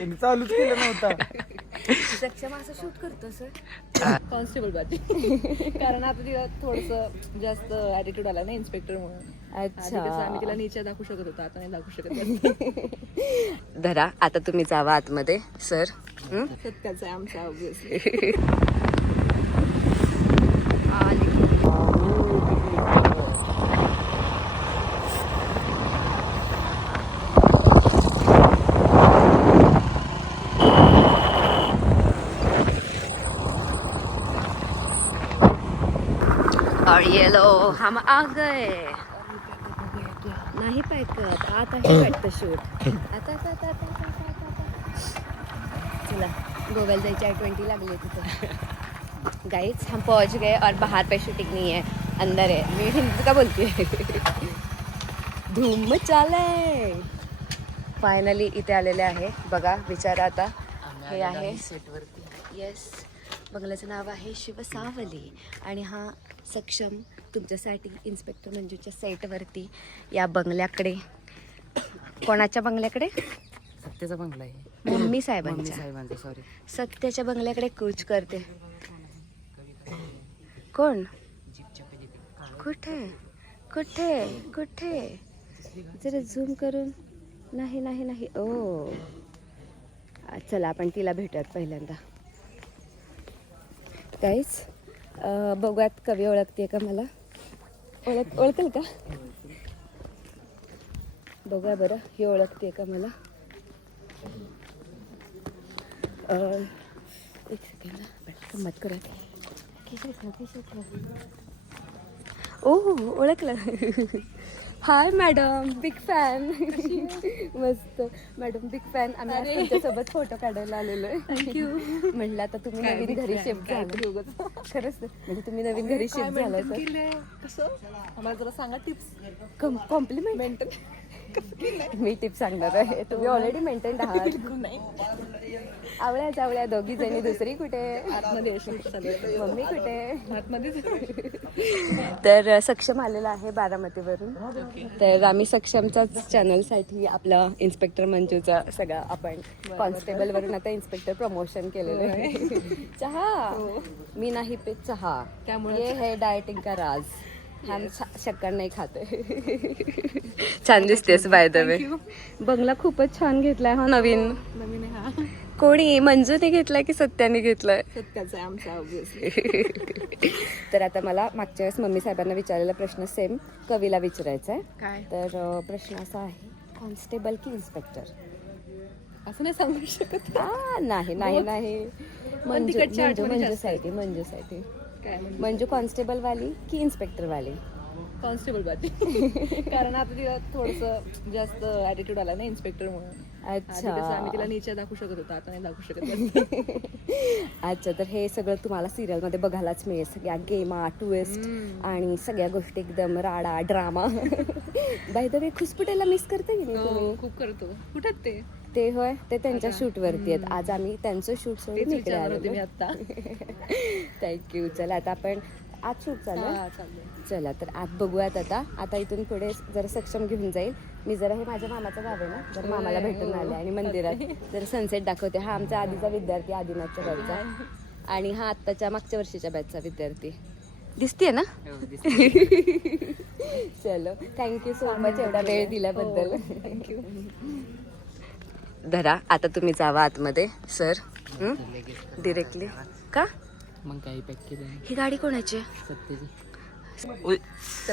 चालूच केलं नव्हता. सक्षम असं शूट करतो सर कॉन्स्टेबल बाजी कारण आता तिला थोडस जास्त ऍटिट्यूड आला ना इन्स्पेक्टर म्हणून. आधी कसं आम्ही तिला नीचा दाखवू शकत होतो, आता नाही दाखवू शकत. धरा आता तुम्ही जावा आतमध्ये सर. सत्याचं आहे आमचं ऑब्विसली. और ये लो हम आ गए. नाही पाहिजे आता हे वाटतं शूट. आता आता आता आता आता आता आता. चला गोव्याला जायची I-20 लागली तिथं. गाइस हम पहुंच गए और बाहर पे शूटिंग नहीं है, अंदर है. मैं हिंदी का बोलती है. धूम मचाले. फायनली इथे आलेले आहे बघा. विचारा आता हे आहे सेटवरती. येस, बंगल्याचं नाव आहे शिवसावली आणि हा सक्षम तुमच्यासाठी इन्स्पेक्टर मंजूच्या सेटवरती या बंगल्याकडे. कोणाच्या बंगल्याकडे? सत्याचा बंगला आहे. मम्मी साहेबांच्या. साहेबांचा सॉरी. सत्याच्या बंगल्याकडे कूच करते. कोण? कुठे कुठे कुठे? जरा झूम करून. नाही नाही नाही. ओ चला आपण तिला भेटूयात पहिल्यांदा. गाईस बघूयात कवी ओळखते का मला. ओळखेल का? बघूया बरं ही ओळखते का मला. एक सेकंड गंमत करा. ओ ओळखलं. हाय मॅडम, बिग फॅन. मस्त मॅडम, बिग फॅन. आम्ही आज तुमच्यासोबत फोटो काढायला आलेलो आहे. थँक्यू. म्हटलं आता तुम्ही नवीन घरी शिफ्ट झाला. खरंच म्हणजे तुम्ही नवीन घरी शिफ्ट झालाय तर कसं आम्हाला जरा सांगा टिप्स. कॉम्प्लिमेंट. मी टिप्स सांगणार आहे. तुम्ही ऑलरेडी मेंटेन आहात. नाही आवळ्या दोघी जणी. दुसरी कुठे? आतमध्ये शूट चालू आहे. मम्मी कुठे? आतमध्येच. तर सक्षम आलेला आहे बारामतीवरून. तर आम्ही सक्षमच्याच चॅनलसाठी आपलं इन्स्पेक्टर मंजूचा सगळं आपण कॉन्स्टेबल वरून आता इन्स्पेक्टर प्रमोशन केलेलं आहे. चहा मी नाही पित चहा, त्यामुळे हे डायटिंग का राज. हम शक्कर नाही खाते. छान दिसतेस बाय द वे. बंगला खूपच छान घेतलाय हा नवीन. नवीन आहे हा. कोणी मंजूने घेतलाय की सत्याने घेतलाय? सत्याचं आहे आमचं ऑब्विसली. तर आता मला मागच्या वेळेस मम्मी साहेबांना विचारलेला प्रश्न सेम कवीला विचारायचा आहे. काय? तर प्रश्न असा आहे, कॉन्स्टेबल की इन्स्पेक्टर? असं नाही सांगू शकत. नाही नाही नाही. मंजू तिकडच्या मंजू आठवणी जास्त मंजूसाठी मंजूसाठी. काय म्हणजे मंजू कॉन्स्टेबल वाली की इन्स्पेक्टर वाली? कॉन्स्टेबल बाजी कारण आता तिला थोडस जास्त ऍटिट्यूड आला ना इन्स्पेक्टर म्हणून. आधी कसं आम्ही अच्छा तिला नीचा दाखवू शकत होतो, आता नाही दाखवू शकत. अच्छा. तर हे सगळं तुम्हाला सिरियल मध्ये बघायलाच मिळेल. सगळ्या गेमा, ट्विस्ट आणि सगळ्या गोष्टी एकदम राडा ड्रामा. बाय द वे खुसपुटेला मिस करते की नाही तुम्ही? खूप करतो. कुठे ते होय, ते त्यांच्या शूट वरती आहेत. आज आम्ही त्यांचं शूट सोडून इकडे होते मी आलो. आता. थँक्यू. चला आता आपण आज शूट चालू आहे. चाललंय. चला तर आत बघूयात. आता इथून पुढे जरा सक्षम घेऊन जाईल मी. जरा हे माझ्या मामाचं गाव आहे ना, जर मामाला भेटून आले आणि मंदिरात जर सनसेट दाखवते. हा आमचा आधीचा विद्यार्थी, आदिनाथच्या बॅचचा, आणि हा आत्ताच्या मागच्या वर्षीच्या बॅचचा विद्यार्थी. दिसतीये ना? चलो थँक्यू सो मच एवढा वेळ दिल्याबद्दल. थँक्यू. धरा आता तुम्ही जावा आतमध्ये सर. डिरेक्टली का? मग काही पॅक केलं ही गाडी कोणाची आहे? सत्याची.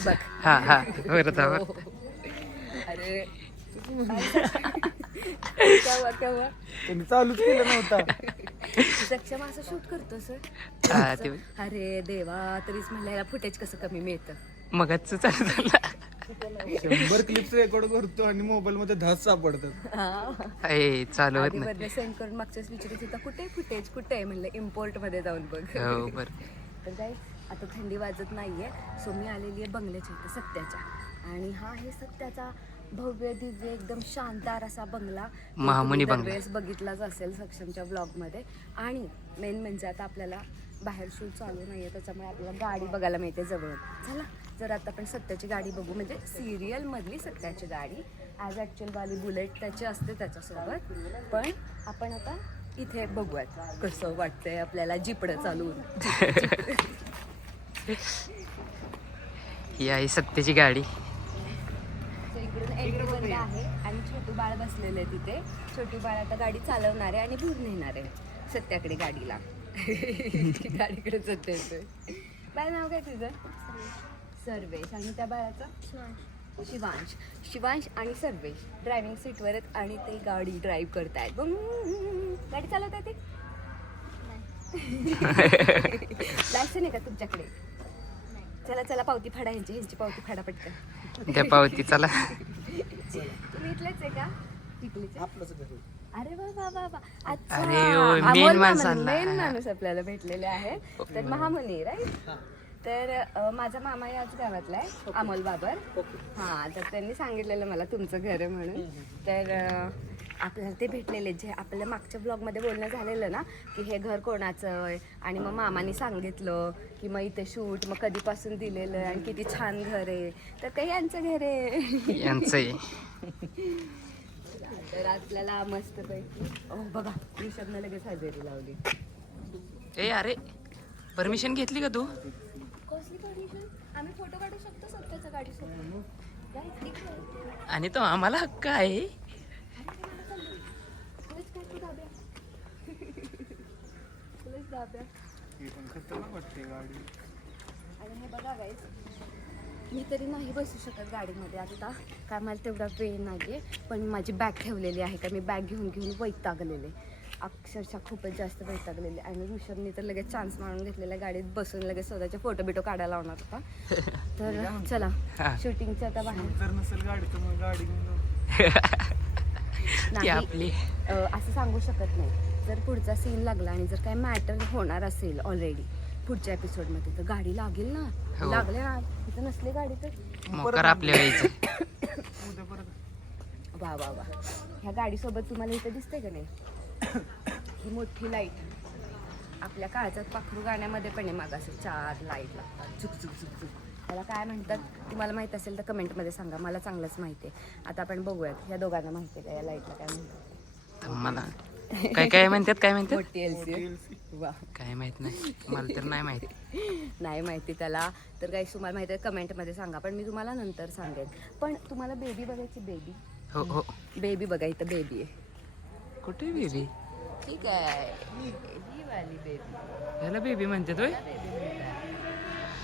बघ. हा हा बरं जावा. अरे चालूच केलं नव्हता. सक्षम असं शूट करतो सर. हा ते अरे देवा, तरीच म्हणलं फुटेज कसं कमी मिळतं. मगच चालू झाला. 100 क्लिप्स रेकॉर्ड करतो आणि मोबाईल मध्ये 10 सापडतात. चालू होत नाही. आधीवरनं सेंड करून मागच्याच विचारत होता कुठे फुटेज कुठे आहे. म्हणलं इम्पोर्ट मध्ये जाऊन बघ. हो बरं. तर काय आता थंडी वाजत नाहीये, सो मी आलेली आहे बंगल्याच्या इथं सत्याच्या. आणि हा आहे सत्याचा भव्य दिव्य एकदम शानदार असा बंगला. महामुनी बंगला. दरवेळेस बघितलाच असेल सक्षमच्या ब्लॉग मध्ये. आणि मेन म्हणजे आता आपल्याला बाहेर शूट चालू नाहीये, त्याच्यामुळे आपल्याला गाडी बघायला मिळते जवळ. चला जर आता आपण सत्याची गाडी बघू, म्हणजे सिरियल मधली सत्याची गाडी, ॲज ॲक्च्युअल वाली बुलेट त्याची असते त्याच्यासोबत, पण आपण आता इथे बघूयात कसं वाटतंय आपल्याला जिपडं चालवून. ही आहे सत्याची गाडी. तर इकडून एंट्री बंद आहे आणि छोटू बाळ बसलेलं आहे तिथे. छोटू बाळ आता गाडी चालवणार आहे आणि भूर नेणार आहे सत्याकडे गाडीला. गाडीकडे सत्य येतोय. बाळ नाव काय तुझं? सर्वेश. आणि त्या बाळाचं शिवांश. शिवांश आणि सर्वेश ड्रायव्हिंग सीटवर आहेत आणि ते गाडी ड्राईव्ह करतायत. गाडी चालवताय ते? लायसन आहे का तुमच्याकडे? चला चला पावती फाडा, ह्यांची पावती फाडा पटकन. त्या पावती चला. तुम्ही इथलेच आहे का? तिकलेच? अरे वा वा वा वा. अच्छा, अरे हो, main अमोल माणसांना. मेन माणूस आपल्याला भेटलेले आहे. तर महामुनी राईट. तर माझा मामा याच गावातला आहे, अमोल बाबर. हां, तर त्यांनी सांगितलेलं मला तुमचं घर आहे म्हणून. तर आपल्याला ते भेटलेले, जे आपल्या मागच्या ब्लॉगमध्ये बोलणं झालेलं ना की हे घर कोणाचं आहे, आणि मग मामाने सांगितलं की मग इथे शूट मग कधीपासून दिलेलं आहे आणि किती छान घर आहे. तर ते यांचं घर आहे. यांचं आहे. तर आपल्याला मस्त पैकी बघा ऋषभनं लगेच हजेरी लावली. ए अरे, परमिशन घेतली का तू? कसली परमिशन? आम्ही फोटो काढू शकतो सत्याच्या गाडीसोबत. आणि तो आम्हाला हक्क आहे. आणि हे बघा गाईस, मी तरी नाही बसू शकत गाडीमध्ये आता, काय मला तेवढा वेळ नाही आहे. पण माझी बॅग ठेवलेली आहे का, मी बॅग घेऊन घेऊन वैतागलेले, अक्षरशः खूपच जास्त वैतागलेले. आणि ऋषभने तर लगेच चान्स मारून घेतलेला, गाडीत बसून लगेच स्वतःचे फोटो बिटो काढायला लावणार होता. तर चला शूटिंगचं आता बाहेर. जर नसेल गाडी तर मग गाडी घेऊन जाऊ. ती आपली. असं सांगू शकत नाही. जर पुढचा सीन लागला आणि जर काय मॅटर होणार असेल ऑलरेडी पुढच्या एपिसोडमध्ये, तर गाडी लागेल ना. हो. लागले ना, तिथं नसली गाडी तर मोकर आपल्या वेळेचं. उद्या परत वा वा वा. ह्या गाडीसोबत तुम्हाला इथं दिसते का नाही ही मोठी लाईट, आपल्या काळजात पाखरू गाण्यामध्ये पण आहे मागं असं 4 लाईट लागतात चुक चुक चुक चुक. त्याला काय म्हणतात तुम्हाला माहीत असेल तर कमेंटमध्ये सांगा, मला चांगलंच माहिती आहे. आता आपण बघूयात ह्या दोघांना माहिती आहे का या लाईटला काय म्हणतात. मला काय काय म्हणतात, काय म्हणतात मोठी एलसी. वा, काय माहित नाही मला तर नाही माहिती. नाही माहिती त्याला. तर काही तुम्हाला माहिती आहे कमेंटमध्ये सांगा, पण मी तुम्हाला नंतर सांगेन. पण तुम्हाला बेबी बघायची? बेबी हो हो. बेबी बघा, इथं बेबी आहे. कुठे बेबी? ठीक आहे, ही वाली बेबी. ह्याला बेबी म्हणतात होय?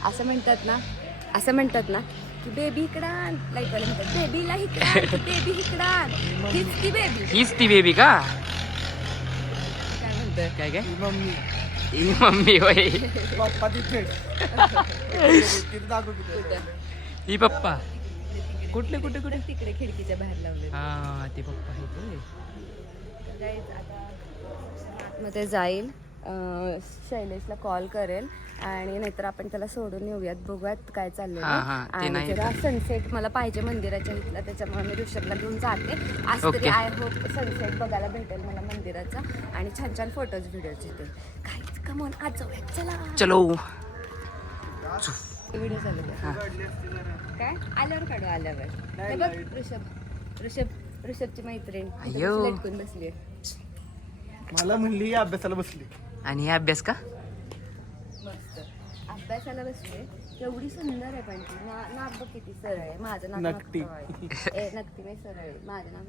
असं म्हणतात ना की बेबी इकडं, लाईटवाले म्हणतात बेबीला इकडं, बेबी इकडं, हीच ती बेबी. हीच ती बेबी का? काय म्हणतात? काय काय? मम्मी ही मम्मी होय. पप्पा तिथे तिथे दाखव तिथे. ही पप्पा. कुठले कुठे कुठे? तिकडे खिडकीच्या बाहेर लावले. हा ते पप्पा आहेत होय. मध्ये जाईल, शैलेशला कॉल करेल आणि नाहीतर आपण त्याला सोडून येऊयात, बघूयात काय चाललंय. आणि जरा सनसेट मला पाहिजे मंदिराच्या इथला, त्याच्यामुळे मी ऋषभला घेऊन जाते आज तरी. आय होप सनसेट बघायला भेटेल मला मंदिराचा आणि छान छान फोटोज व्हिडिओज येतील. काहीच कमोन आज जाऊयात, चला चलो. व्हिडिओ चालू काय आल्यावर काढू, आल्यावर. हे बघ ऋषभची मैत्रीण लटकून बसली. मला म्हणली ही अभ्यासाला बसली. आणि हे अभ्यास का? मस्त अभ्यासाला बसले. एवढी सुंदर आहे पण ती. नाक बघ किती सरळ आहे. माझं नाक नकटी. नक्की नाही सरळ आहे. माझं नाक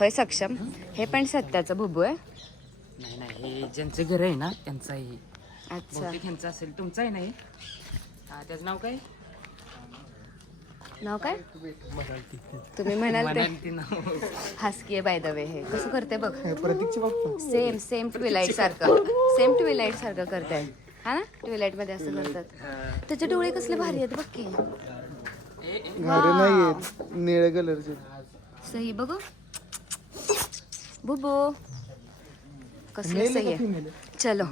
होय सक्षम. हे पण सत्याचं बुबू आहे. नाही नाही, हे ज्यांचं घर आहे ना त्यांचं आहे. अच्छा, बहुतेक ह्यांचं असेल. तुमचं आहे नाही? हा, त्याचं नाव काय? नाव काय तुम्ही म्हणाल ते? म्हणाल ती नाव. हास्की आहे बाय द वे. हे कसं करते बघ, प्रतीकची पप्पा सेम ट्विलाइट सारखं करताय. हा ना, ट्विलाइट मध्ये असं करतात. त्याचे डोळे कसले भारी आहेत बघ की. घारे नाहीयेत, निळ्या कलरचे. सही बघू बुबू कसले सही आहे. चलो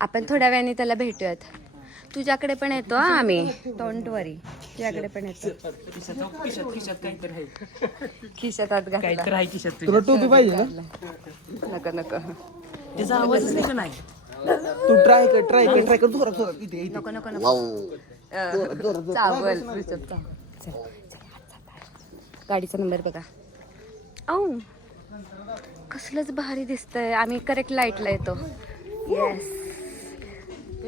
आपण थोड्या वेळाने त्याला भेटूयात. तुझ्याकडे पण येतो हा आम्ही, डोंट वरी. तुझ्याकडे पण येतो. खिशात काहीतरी आहे. खिशात हात घातला. काहीतरी आहे खिशात तुला तुझ्या. टोपी पाहिजे ना? नको त्याचा आवाजच नाही का नाही. तू ट्राय कर जोरात जोरात इथे इथे. नको नको नको चावल रिचप चावल. चल, चल, हात चालला. गाडीचा नंबर बघा. औ कसलंच भारी दिसतंय. आम्ही करेक्ट लाईटला येतो. येस.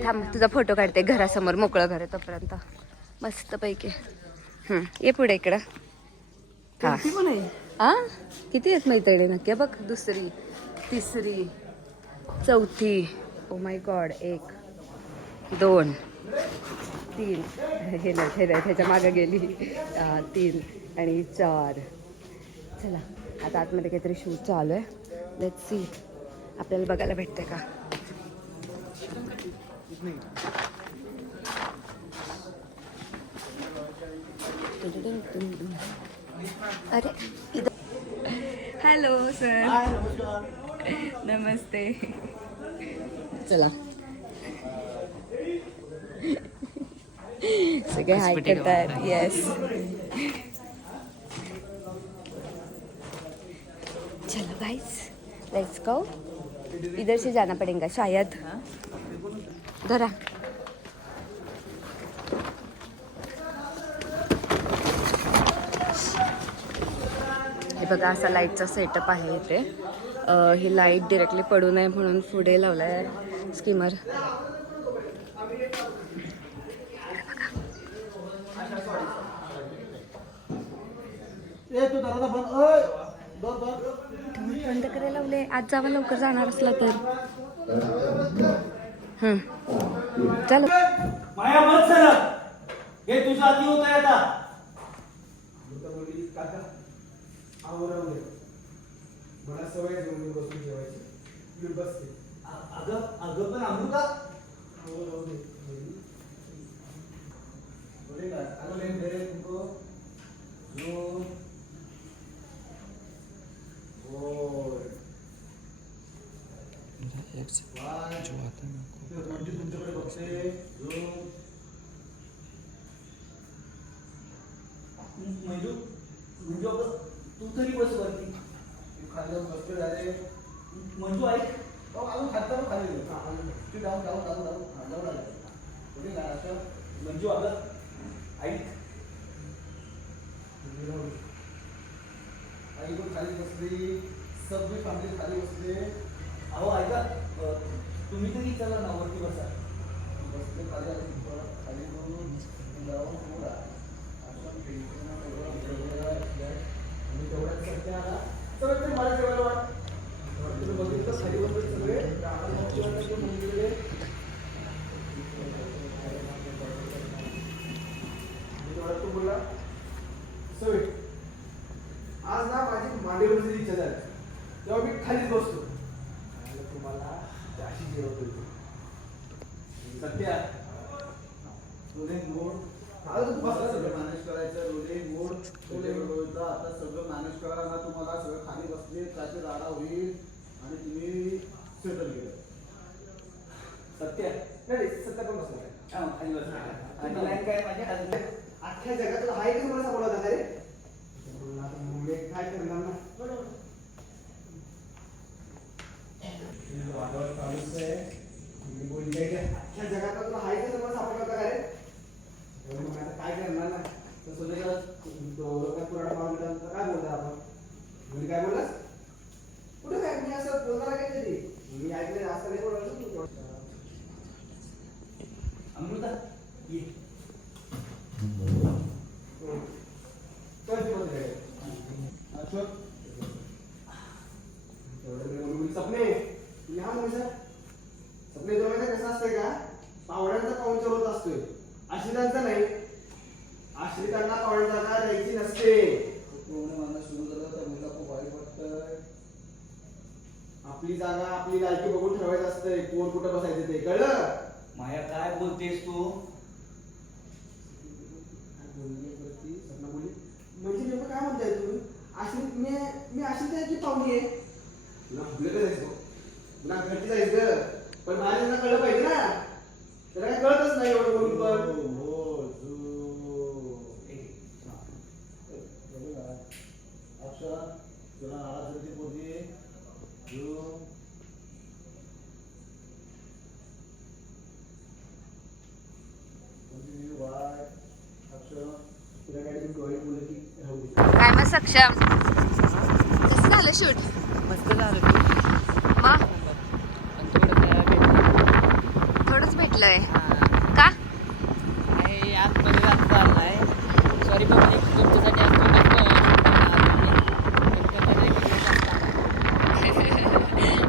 थांब तुझा फोटो काढते. घरासमोर मोकळं घर आहे तोपर्यंत मस्त पैकी. ये पुढे इकडं. हा पण आहे. आ किती आहेत मैत्रिणी नक्की बघ. दुसरी, तिसरी, चौथी. Oh my God. 1 2 3. हे नाही ह्याच्या मागं गेली. 3 आणि 4. चला आता आतमध्ये काहीतरी शूट चालू आहे. लेट्स सी आपल्याला बघायला भेटते का. अरे हॅलो सर. नमस्ते. चला सगळे हाय करतात. येस. चलो गाइस लेट्स गो. इधर से जाना पड़ेगा शायद. धरा. हे बघा असा लाईटचा सेटअप आहे इथे. ही लाईट डिरेक्टली पडू नये म्हणून पुढे लावला आहे स्कीमर. बंद करायला लावले. आज जावं लवकर जाणार असला तर. चलो. माया मत सरळ हे तुझं अति होत आहे आता. मला सवय घेऊन बसून जेवायची बसते. अगं पण अमृता तुमच्याकडे बघते. मंजू मंजू अगं तू तरी बस वरती. खाली बसतो झाले. मंजू ऐक. अजून खातात खाली जाऊन जाऊन जाऊन जाऊन जाऊन आले कुठे असं. मंजू अगं ऐक. आई पण खाली बसली. सगळी फॅमिली खाली बसली. अहो ऐका तुम्ही तरी चला ना वरती बसा. बसले खाली खाली करून जाऊन पुढा असं आणि तेवढ्यात सध्या आला सगळं ते मला जेवायला वाट. तुम्ही बघितलं खाली बसले सगळे. तू बोलला सवय आज ना माझी मांडीवरची इच्छा झाली तेव्हा मी खालीच बसतो. तुम्हाला अशी जेवत होती सध्या रोलिंग मोड. आता सगळं मॅनेज करायचं. रोलिंग मोड आता सगळं मॅनेज करा ना. तुम्हाला सगळं खाली बसले त्याची राडा होईल आणि तुम्ही सेटल केलं. सत्य नाही सत्य पण बसलं खाली बसा. आणि लाईन काय माझ्या अख्ख्या जगातला हा एकच मला सापडला होता रे. काय करणार ना. वादळ चालूच आहे. मी बोलले अख्ख्या जगातला तुला हा एकच मला सापडला होता का रे. मग आता काय करणार ना. तर स्वतःच्या लोकांत पुराणा मारून काय बोलतात आपण. म्हणजे काय बोललास कुठे काय मी असं बोलणार काय तरी. मी ऐकले असं नाही बोलायचं. अमृता ये. सपने या मुलीचा सपने दोघांचा कसं असतंय का. पावड्यांचा पाहुणचार होत असतोय. आश्रितांचा नाही. आश्रितांना पावड्यांचा जागा द्यायची नसते. मानणं सुरू झालं तर मुलीला खूप वाईट वाटतंय. आपली जागा आपली लायकी बघून ठरवायचं असतंय. कोण कुठं बसायचं ते कळलं. माया काय बोलतेस तू. म्हणजे नेमकं काय म्हणताय तुम्ही. आश्रित मी आश्रित आहे की पाहुणी आहे. तुला आपलं काय जायचं तुला घरची जायचं पण बाहेर त्यांना कळलं पाहिजे ना. त्याला काय कळतच नाही एवढं बोलून पण. अक्षरा तुला आळाची पोरगी काय मग सक्षम कसं झालं शूट मस्त झालं ते. मग पण थोडं भेटलं. थोडंच भेटलंय हां. का आहे आतमध्ये जास्त चालला आहे. सॉरी पब्लिक, तुमच्यासाठी आज थोडं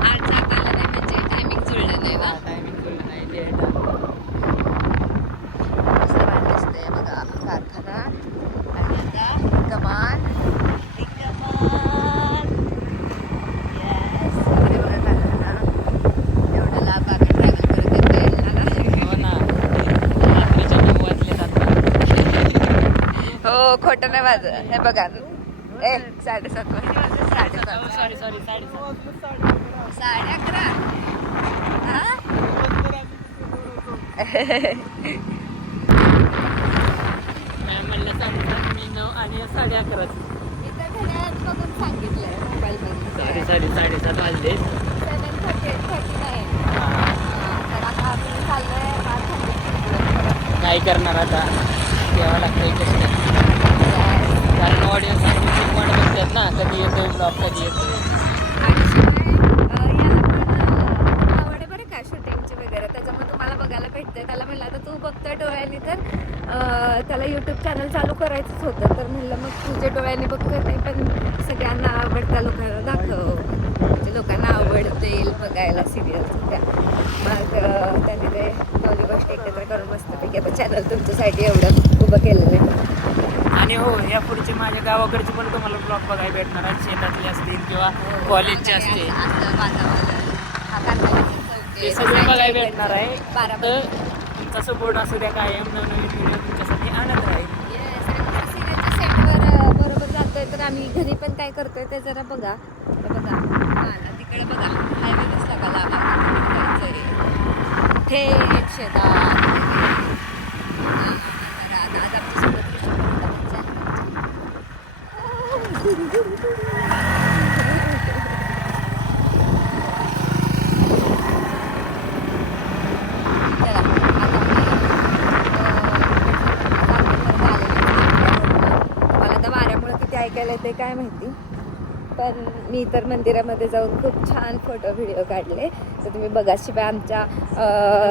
आज आपल्याला नाही म्हणजे टायमिंग जुळलं नाही ना टायमिंग जुळलं नाही, लेट आलं. असं वाटत असते बघा कारखाना आणि आता कमान Yes. इकडे बघा कारखाना एवढं लांब आम्ही ट्रॅव्हल करत येते हो ना, रात्रीच्या 9 वाजले जातात. हो खोटं नाही माझं हे बघा 7:30 वाजले 7:30 सॉरी 7:30. 11:30 हा मॅम म्हणलं 7:30, मी 9 आणि 11:30. इथं घड्याळात बघून सांगितलंय मोबाईलमध्ये 7:30 वाजले. 7:39 तर आता आम्ही चाललोय काय करणार आता, यावं लागतं कष्ट. कारण ऑडियन्स खूप वाट बघतात ना, कधी येतोय ब्लॉग, कधी येतोय. आणि शिवाय याला पण आवड आहे बरं का शूटिंगची वगैरे त्याच्यामुळे तुम्हाला बघायला भेटते त्याला म्हणलं आता तू बघतोय डोळ्यांनी तर त्याला यूट्यूब चॅनल चालू करायचंच होतं तर म्हणलं मग तुझ्या डोळ्यांनी बघतोय ते पण सगळ्यांना आवडत्या लोकांना दाखव म्हणजे लोकांना आवडतील बघायला सिरियल्स त्या मग त्यांनी ते दोन्ही गोष्टी एकत्र करून मस्तपैकी आता चॅनल तुमच्यासाठी एवढं उभं केलेलं आहे आणि हो, या पुढचे माझ्या गावाकडचे पण तुम्हाला ब्लॉग बघायला भेटणार आहेत. शेतातले असतील किंवा कॉलेजचे असतील, ते सगळे बघायला भेटणार आहे. तर तुमचा सपोर्ट असू द्या, कायम नवनवीन व्हिडिओ तुमच्यासाठी आणत राहील. सेटवर बरोबर जातोय तर आम्ही घरी पण काय करतोय ते जरा बघा हे बघा तिकडे बघा हायवे दिसला का लांब थेट शेतात आज आमच्यासोबत ऐकायला ते काय माहिती पण मी तर मंदिरामध्ये जाऊन खूप छान फोटो व्हिडिओ काढले तर तुम्ही बघा शिवाय आमच्या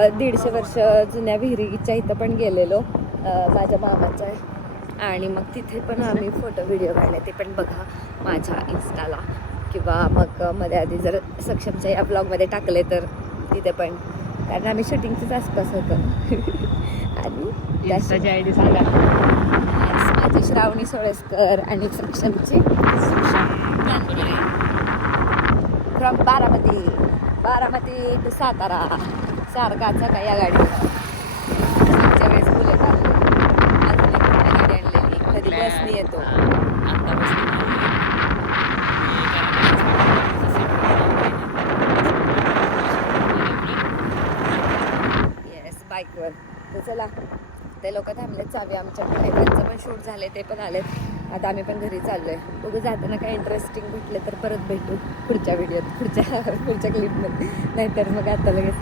150 वर्ष जुन्या विहिरीच्या इथं पण गेलेलो माझ्या मामाच्या आणि मग तिथे पण आम्ही फोटो व्हिडिओ काढले ते पण बघा माझ्या इन्स्टाला किंवा मग मध्ये आधी जर सक्षमच्या या ब्लॉगमध्ये टाकले तर तिथे पण कारण आम्ही शूटिंगच्याच आसपास होतो आणि इंस्टाची ID सांगा. माझी श्रावणी सोळेस्कर आणि सक्षमची फ्रॉम बारामती टू सातारा सारखाचा काय या गाडीवर आमच्या वेळेस बुलेट आली अजून एक गाडी आणलेली कधी बसनी येतो आता येस बाईकवर तर चला ते लोक थांबलेत चावी आमच्याकडे त्यांचं पण शूट झाले ते पण आलेत आता आम्ही पण घरी चाललोय बघू जाताना काय इंटरेस्टिंग भेटले तर परत भेटू पुढच्या व्हिडिओत पुढच्या क्लिपमध्ये नाहीतर मग आता लगेच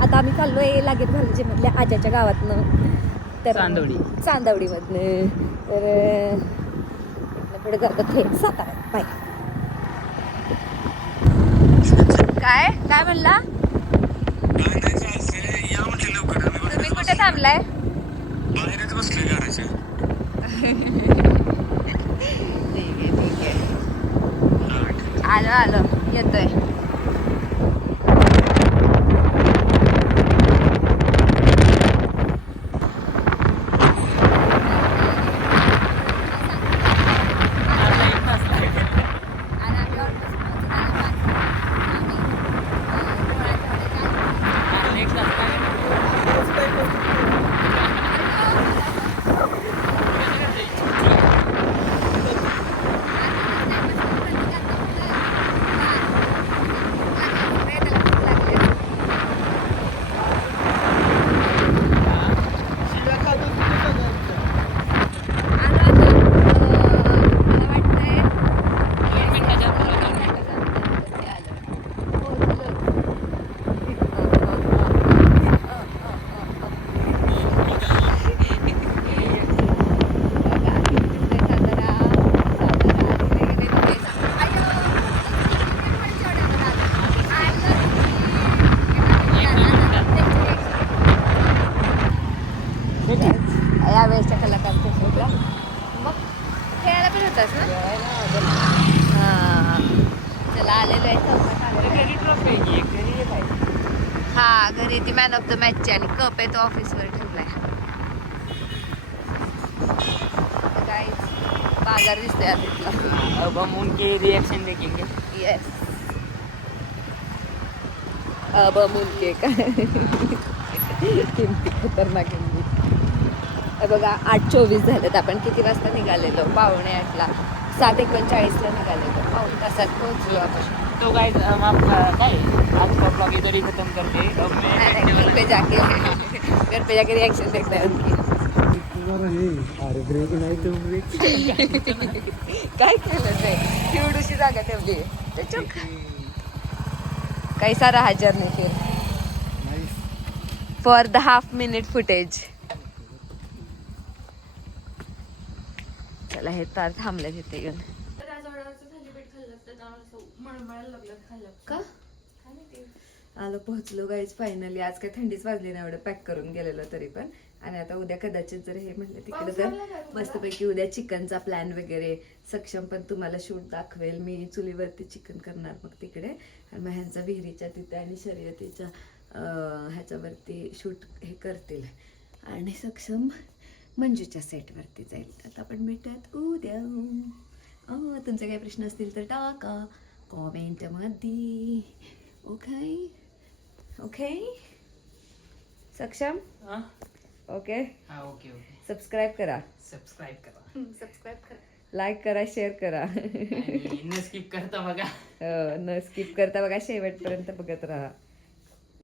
आता आम्ही चाललोय लागेल भालजी मधल्या आजाच्या गावातनं तर चांदवडीमधनं तर पुढे जातो थेट सातारा बाय काय म्हणला तुम्ही कुठे थांबलाय बाहेरच बसलोय घराच्या ठीक आहे आलो येतोय वाजताच ना हा चला आलेलो आहे चौकात आलेलो आहे. घरी ट्रॉफी आहे की घरी ये पाहिजे. हा घरी ती मॅन ऑफ द मॅचची आणि कप आहे तो ऑफिसवर ठेवलाय. गाईज बाजार दिसतोय आता इथला. अब हम उनके रिएक्शन देखेंगे. येस अब मुलके का किमती खतरनाक किमती. बघा 8:24 झालेत. आपण किती वाजता निघालेलो? 7:45ला 7:39ला निघालेलो. पाऊण तासात पोहोचलो आपण. तो गाइस हम आपका काय आज का ब्लॉग इधर ही खत्म करते हैं. अब मैं घर पे जाके रिएक्शन देखते हैं उनकी. अरे ब्रेक नाही तो ब्रेक. काय केलं ते? एवढीशी जागा ठेवली. कैसा रहा जर्नी फिर for the half minute footage. चला हे तार थांबले तिथे येऊन. का आलो पोहोचलो गाईज फायनली. आज काय थंडीच वाजली नाही एवढं पॅक करून गेलेलो तरी पण. आणि आता उद्या कदाचित जर हे म्हणलं तिकडे तर मस्तपैकी उद्या चिकनचा प्लॅन वगैरे. सक्षम पण तुम्हाला शूट दाखवेल. मी चुलीवरती चिकन करणार मग तिकडे. आणि मग ह्यांचा विहिरीच्या तिथे आणि शर्यतीच्या ह्याच्यावरती शूट हे करतील. आणि सक्षम मंजूच्या सेटवरती जाईल. आता आपण भेटूयात उद्या. तुमचे काही प्रश्न असतील तर टाका कॉमेंटमध्ये. ओके ओके सक्षम हाँ ओके. हाँ ओके ओके. सबस्क्राईब करा, सबस्क्राईब करा. लाईक करा, शेअर करा. आणि न स्किप करता बघा. न स्किप करता बघा शेवटपर्यंत बघत राहा.